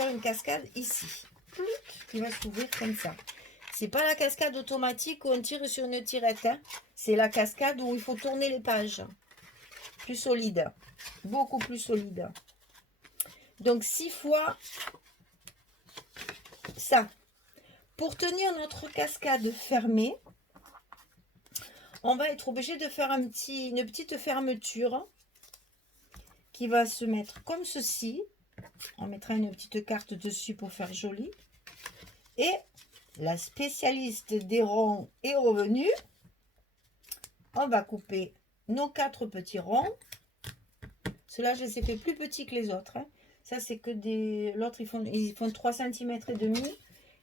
faire une cascade ici, qui va s'ouvrir comme ça. C'est pas la cascade automatique où on tire sur une tirette, hein. C'est la cascade où il faut tourner les pages. Plus solide, beaucoup plus solide. Donc 6 fois ça. Pour tenir notre cascade fermée, on va être obligé de faire une petite fermeture qui va se mettre comme ceci. On mettra une petite carte dessus pour faire joli. Et la spécialiste des ronds est revenue. On va couper nos 4 petits ronds. Ceux-là, je les ai fait plus petits que les autres, hein. Ça, c'est que des... L'autre, ils font 3 cm et demi.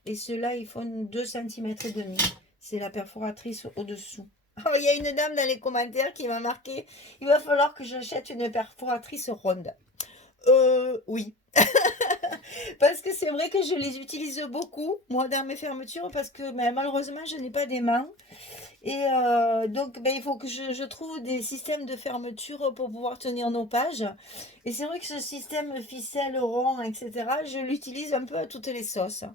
Et ceux-là, ils font 2 cm et demi. C'est la perforatrice au-dessous. Oh, il y a une dame dans les commentaires qui m'a marqué: il va falloir que j'achète une perforatrice ronde. Oui. Parce que c'est vrai que je les utilise beaucoup, moi, dans mes fermetures, parce que malheureusement, je n'ai pas des mains. Et donc, il faut que je trouve des systèmes de fermeture pour pouvoir tenir nos pages. Et c'est vrai que ce système ficelle, rond, etc., je l'utilise un peu à toutes les sauces.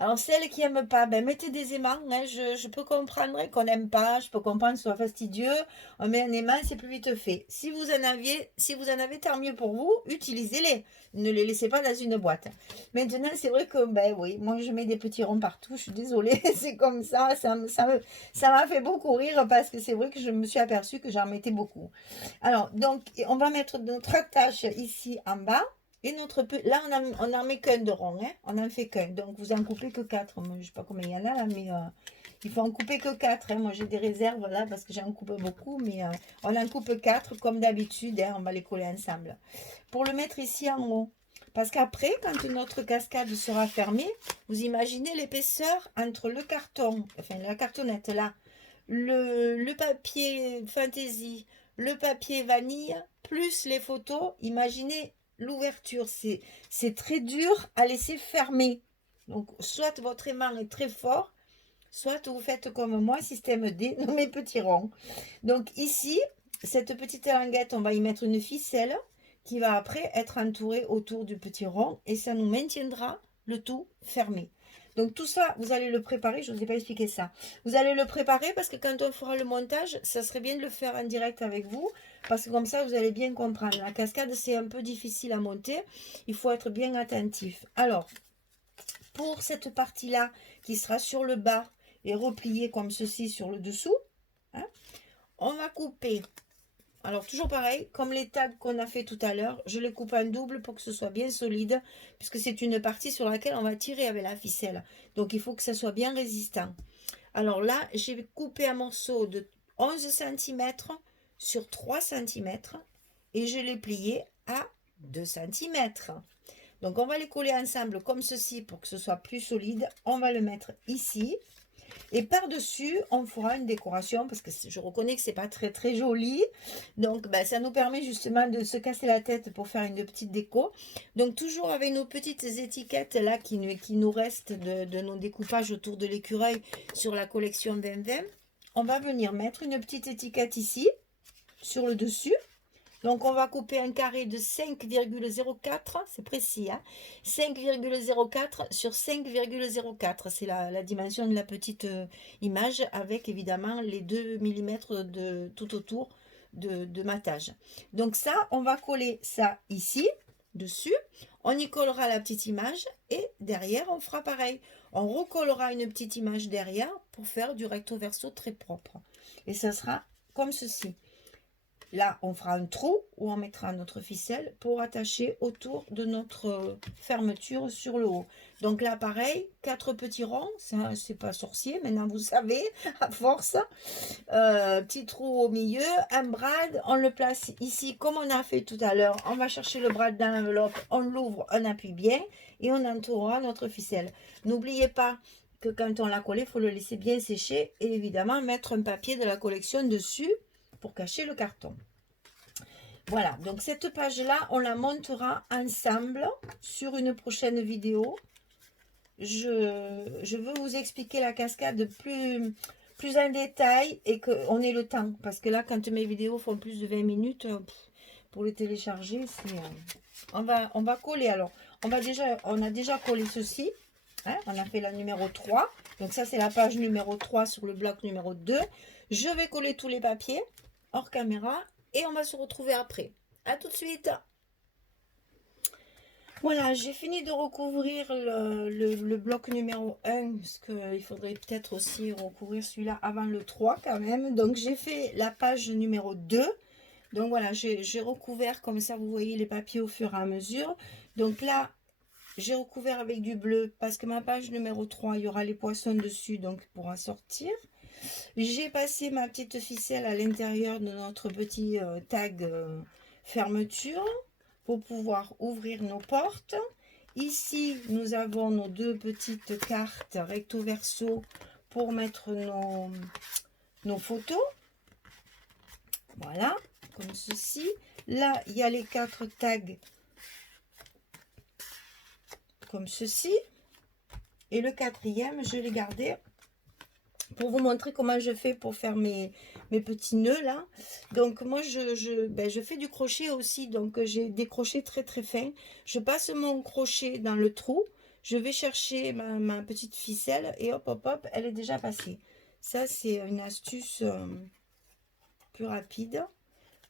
Alors, celles qui n'aiment pas, mettez des aimants, hein. Je peux comprendre qu'on n'aime pas, je peux comprendre que ce soit fastidieux. On met un aimant, c'est plus vite fait. Si vous en avez, tant mieux pour vous, utilisez-les. Ne les laissez pas dans une boîte. Maintenant, c'est vrai que, oui, moi je mets des petits ronds partout, je suis désolée, c'est comme ça, ça m'a fait beaucoup rire parce que c'est vrai que je me suis aperçue que j'en mettais beaucoup. Alors, donc, on va mettre notre attache ici en bas. Et là, on n'en met qu'un de rond, hein? On n'en fait qu'un. Donc, vous en coupez que 4. Moi, je ne sais pas combien il y en a là, mais il faut en couper que 4, hein. Moi, j'ai des réserves là parce que j'en coupe beaucoup, mais on en coupe 4 comme d'habitude, hein. On va les coller ensemble. Pour le mettre ici en haut. Parce qu'après, quand notre cascade sera fermée, vous imaginez l'épaisseur entre le carton, enfin la cartonnette là, le papier fantaisie, le papier vanille, plus les photos. Imaginez l'ouverture, c'est très dur à laisser fermer. Donc, soit votre aimant est très fort, soit vous faites comme moi, système D, dans mes petits ronds. Donc ici, cette petite languette, on va y mettre une ficelle qui va après être entourée autour du petit rond et ça nous maintiendra le tout fermé. Donc tout ça, vous allez le préparer, je ne vous ai pas expliqué ça. Vous allez le préparer parce que quand on fera le montage, ça serait bien de le faire en direct avec vous parce que comme ça, vous allez bien comprendre. La cascade, c'est un peu difficile à monter, il faut être bien attentif. Alors, pour cette partie-là qui sera sur le bas et repliée comme ceci sur le dessous, hein, on va couper. Alors, toujours pareil, comme les tags qu'on a fait tout à l'heure, je les coupe en double pour que ce soit bien solide, puisque c'est une partie sur laquelle on va tirer avec la ficelle. Donc, il faut que ça soit bien résistant. Alors là, j'ai coupé un morceau de 11 cm sur 3 cm et je l'ai plié à 2 cm. Donc, on va les coller ensemble comme ceci pour que ce soit plus solide. On va le mettre ici. Et par-dessus, on fera une décoration parce que je reconnais que c'est pas très très joli. Donc, ça nous permet justement de se casser la tête pour faire une petite déco. Donc, toujours avec nos petites étiquettes là qui nous restent de nos découpages autour de l'écureuil sur la collection 2020. On va venir mettre une petite étiquette ici, sur le dessus. Donc, on va couper un carré de 5,04, c'est précis, hein, 5,04 sur 5,04. C'est la dimension de la petite image avec évidemment les 2 mm de, tout autour de matage. Donc ça, on va coller ça ici, dessus. On y collera la petite image et derrière, on fera pareil. On recollera une petite image derrière pour faire du recto verso très propre. Et ça sera comme ceci. Là, on fera un trou où on mettra notre ficelle pour attacher autour de notre fermeture sur le haut. Donc là, pareil, 4 petits ronds, c'est pas sorcier, maintenant vous savez, à force. Petit trou au milieu, un brad, on le place ici comme on a fait tout à l'heure. On va chercher le brad dans l'enveloppe, on l'ouvre, on appuie bien et on entourera notre ficelle. N'oubliez pas que quand on l'a collé, il faut le laisser bien sécher et évidemment mettre un papier de la collection dessus pour cacher le carton. Voilà, donc cette page-là, on la montera ensemble sur une prochaine vidéo. Je veux vous expliquer la cascade plus en détail et qu'on ait le temps. Parce que là, quand mes vidéos font plus de 20 minutes, pour les télécharger, on va coller. Alors, on a déjà collé ceci. Hein, on a fait la numéro 3. Donc ça, c'est la page numéro 3 sur le bloc numéro 2. Je vais coller tous les papiers hors caméra et on va se retrouver après. À tout de suite. Voilà, j'ai fini de recouvrir le bloc numéro 1, parce qu'il faudrait peut-être aussi recouvrir celui-là avant le 3 quand même. Donc j'ai fait la page numéro 2. Donc voilà, j'ai recouvert comme ça, vous voyez les papiers au fur et à mesure. Donc là, j'ai recouvert avec du bleu parce que ma page numéro 3, il y aura les poissons dessus, donc il pourra sortir. J'ai passé ma petite ficelle à l'intérieur de notre petit tag fermeture pour pouvoir ouvrir nos portes. Ici, nous avons nos deux petites cartes recto verso pour mettre nos photos. Voilà, comme ceci. Là, il y a les 4 tags comme ceci. Et le 4e, je l'ai gardé pour vous montrer comment je fais pour faire mes petits nœuds là. Donc moi je fais du crochet aussi, donc j'ai des crochets très très fins. Je passe mon crochet dans le trou, je vais chercher ma petite ficelle et hop hop hop, elle est déjà passée. Ça c'est une astuce plus rapide.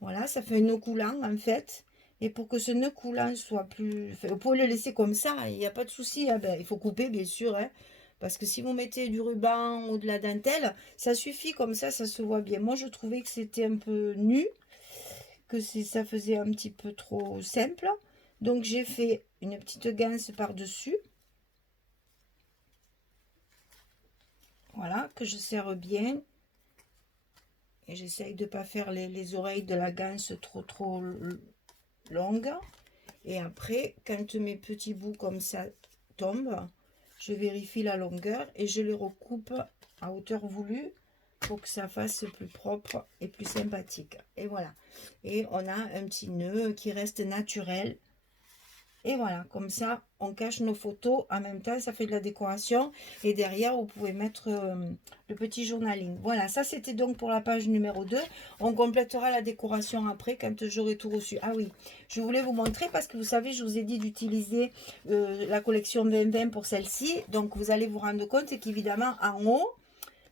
Voilà, ça fait un nœud coulant en fait. Et pour que ce nœud coulant soit plus... Enfin, vous pouvez le laisser comme ça, il n'y a pas de souci. Hein. Ben, il faut couper bien sûr, hein. Parce que si vous mettez du ruban ou de la dentelle, ça suffit comme ça se voit bien. Moi, je trouvais que c'était un peu nu, que ça faisait un petit peu trop simple. Donc, j'ai fait une petite ganse par-dessus. Voilà, que je serre bien. Et j'essaye de ne pas faire les oreilles de la ganse trop longues. Et après, quand mes petits bouts comme ça tombent, je vérifie la longueur et je les recoupe à hauteur voulue pour que ça fasse plus propre et plus sympathique. Et voilà. Et on a un petit nœud qui reste naturel. Et voilà, comme ça, on cache nos photos. En même temps, ça fait de la décoration. Et derrière, vous pouvez mettre le petit journaling. Voilà, ça c'était donc pour la page numéro 2. On complétera la décoration après quand j'aurai tout reçu. Ah oui, je voulais vous montrer parce que vous savez, je vous ai dit d'utiliser la collection 2020 pour celle-ci. Donc, vous allez vous rendre compte qu'évidemment, en haut,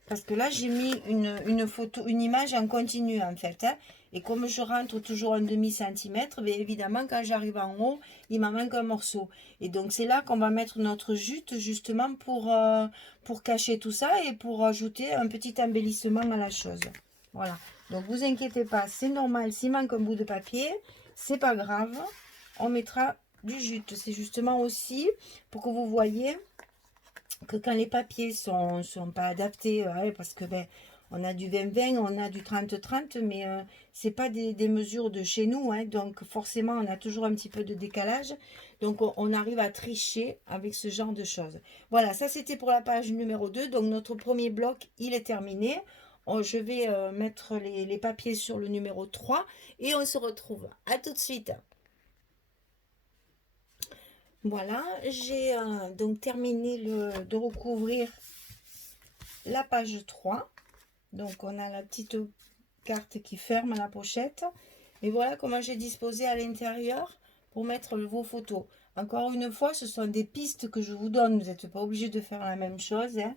parce que là, j'ai mis une photo, une image en continu en fait. Hein. Et comme je rentre toujours un demi-centimètre, bien évidemment, quand j'arrive en haut, il m'en manque un morceau. Et donc, c'est là qu'on va mettre notre jute, justement, pour cacher tout ça et pour ajouter un petit embellissement à la chose. Voilà. Donc, vous inquiétez pas, c'est normal. S'il manque un bout de papier, c'est pas grave. On mettra du jute. C'est justement aussi pour que vous voyez que quand les papiers sont pas adaptés, parce que ben on a du 20-20, on a du 30-30, mais c'est pas des mesures de chez nous, hein, donc forcément on a toujours un petit peu de décalage, donc on arrive à tricher avec ce genre de choses. Voilà, ça c'était pour la page numéro 2, donc notre premier bloc il est terminé. Je vais mettre les papiers sur le numéro 3 et on se retrouve. À tout de suite. Voilà, j'ai donc terminé de recouvrir la page 3. Donc on a la petite carte qui ferme la pochette. Et voilà comment j'ai disposé à l'intérieur pour mettre vos photos. Encore une fois, ce sont des pistes que je vous donne. Vous n'êtes pas obligé de faire la même chose. Hein.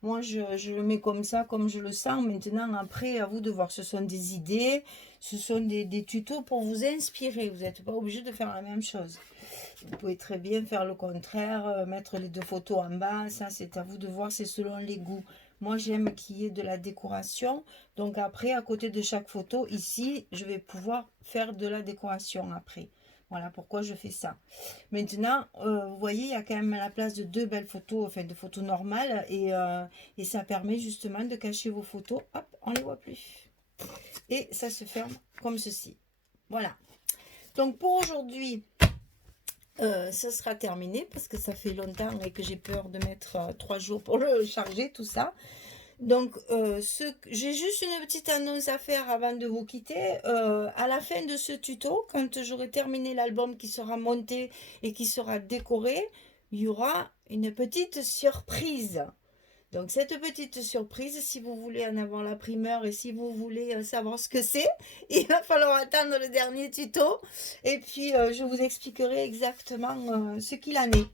Moi, je le mets comme ça, comme je le sens. Maintenant, après, à vous de voir. Ce sont des idées, ce sont des tutos pour vous inspirer. Vous n'êtes pas obligé de faire la même chose. Vous pouvez très bien faire le contraire, mettre les deux photos en bas. Ça, c'est à vous de voir, c'est selon les goûts. Moi, j'aime qu'il y ait de la décoration. Donc après, à côté de chaque photo, ici, je vais pouvoir faire de la décoration après. Voilà pourquoi je fais ça. Maintenant, vous voyez, il y a quand même la place de deux belles photos, enfin de photos normales. Et ça permet justement de cacher vos photos. Hop, on ne les voit plus. Et ça se ferme comme ceci. Voilà. Donc pour aujourd'hui, ça sera terminé parce que ça fait longtemps et que j'ai peur de mettre 3 jours pour le charger, tout ça. Donc, j'ai juste une petite annonce à faire avant de vous quitter. À la fin de ce tuto, quand j'aurai terminé l'album qui sera monté et qui sera décoré, il y aura une petite surprise. Donc cette petite surprise, si vous voulez en avoir la primeur et si vous voulez savoir ce que c'est, il va falloir attendre le dernier tuto. Et puis je vous expliquerai exactement ce qu'il en est.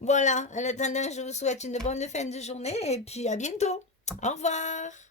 Voilà, en attendant, je vous souhaite une bonne fin de journée et puis à bientôt. Au revoir.